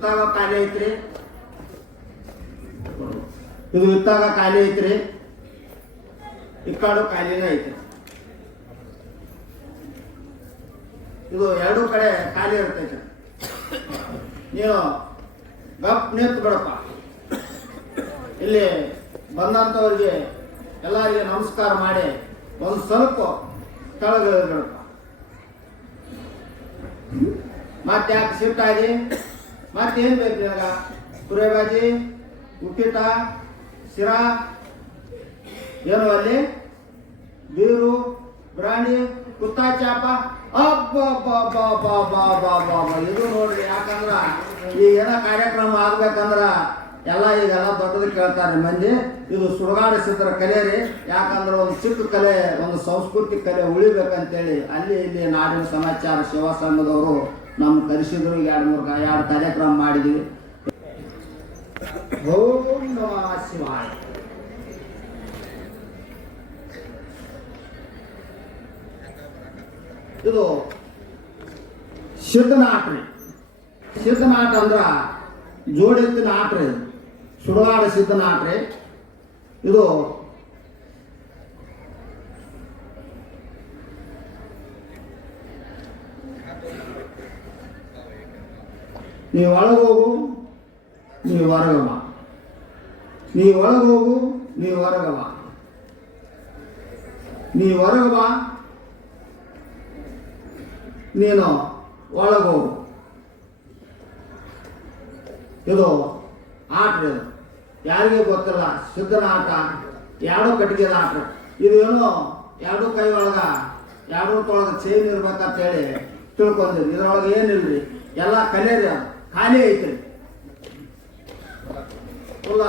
ಇತ್ತಾಗ ಖಾಲಿ ಐತ್ರಿ, ಇದು ಇತ್ತಾಗ ಖಾಲಿ ಐತ್ರಿ, ಈ ಕಾಡು ಖಾಲಿನೇ ಐತ್ರಿ. ಇದು ಎರಡೂ ಕಡೆ ಖಾಲಿ ಇರ್ತೈತೆ. ನೀವು ಗಪ್ ನಿಂತು ಬಿಡಪ್ಪ. ಇಲ್ಲಿ ಬಂದಂಥವ್ರಿಗೆ ಎಲ್ಲರಿಗೆ ನಮಸ್ಕಾರ ಮಾಡಿ ಒಂದು ಸ್ವಲ್ಪ ಕೆಳಗೆ ಬಿಡಪ್ಪ. ಮತ್ತೆ ಯಾಕೆ ಶಿಫ್ಟ್ ಆಗಿ ಮತ್ತೇನು ಬೇಕು ನಿನಗ? ಕುರೇಬಾಜಿ, ಉಪ್ಪಿಟ, ಶಿರಾ, ಏನು ಅಲ್ಲಿ ಬೀರು, ಬ್ರಾಣಿ, ಕುತ್ತಾ ಚಾಪ, ಇದು ನೋಡ್ರಿ. ಯಾಕಂದ್ರ ಈ ಏನೋ ಕಾರ್ಯಕ್ರಮ ಆಗ್ಬೇಕಂದ್ರ ಈಗೆಲ್ಲ ದೊಡ್ಡದು ಕೇಳ್ತಾರೆ ಮಂದಿ. ಇದು ಸುಡುಗಾಡಿಸಿದ್ರ ಕಲೆ ರೀ. ಯಾಕಂದ್ರೆ ಒಂದು ಚಿಕ್ಕ ಕಲೆ, ಒಂದು ಸಂಸ್ಕೃತಿ ಕಲೆ ಉಳಿಬೇಕಂತೇಳಿ ಅಲ್ಲಿ ಇಲ್ಲಿ ನಾಡಿನ ಸಮಾಚಾರ ಸೇವಾ ಸಂಘದವರು ನಮ್ಮ ಕರೆಸಿದ್ರು. ಎರಡು ಕಾರ್ಯಕ್ರಮ ಮಾಡಿದ್ವಿ. ಓಂ ನಮಃ ಶಿವಾಯ. ಇದು ಸಿದ್ಧನಾಟ ರೀ. ಸಿದ್ಧನಾಟ ಅಂದ್ರ ಜೋಡೆತ್ತಿನ ಆಟ ರೀ. ಸುಡುಗಾಡ ಸಿದ್ಧನಾಟ ರೀ. ಇದು ನೀವು ಒಳಗೋಗು, ನೀವು ಹೊರಗವ, ನೀವು ಒಳಗೋಗು, ನೀವು ಹೊರಗವ, ನೀವು ಹೊರಗವ, ನೀನು ಒಳಗೋಗು. ಇದು ಆಟ ರೀ. ಇದು ಯಾರಿಗೆ ಗೊತ್ತಿಲ್ಲ. ಸಿದ್ಧನ ಆಟ, ಎರಡೂ ಕಟ್ಟಿಗೆದ ಆಟ. ಇದು ಏನೋ ಎರಡೂ ಕೈ ಒಳಗ ಎರಡೂ ತೊಳಗ ಚೈನ್ ಇರ್ಬೇಕಂತ ಹೇಳಿ ತಿಳ್ಕೊಂಡಿರಿ. ಇದ್ರೊಳಗೆ ಏನಿಲ್ರಿ, ಎಲ್ಲ ಕಲೆ ರೀ. ಅದು ಖಾಲಿ ಐತ್ರಿ ಫುಲ್ಲ.